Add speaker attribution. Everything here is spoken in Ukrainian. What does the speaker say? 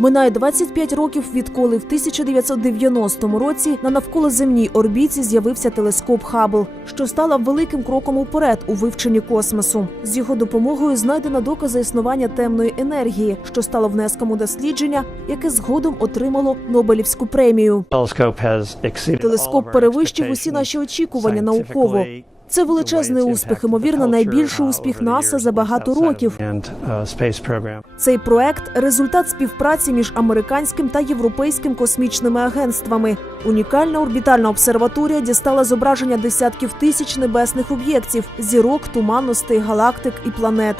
Speaker 1: Минає 25 років, відколи в 1990 році на навколоземній орбіті з'явився телескоп Хаббл, що стала великим кроком уперед у вивченні космосу. З його допомогою знайдено докази існування темної енергії, що стало внеском у дослідження, яке згодом отримало Нобелівську премію. Телескоп перевищив усі наші очікування науково. Це величезний успіх, ймовірно, найбільший успіх НАСА за багато років. Цей проект результат співпраці між американським та європейським космічними агентствами. Унікальна орбітальна обсерваторія дістала зображення десятків тисяч небесних об'єктів, зірок, туманностей, галактик і планет.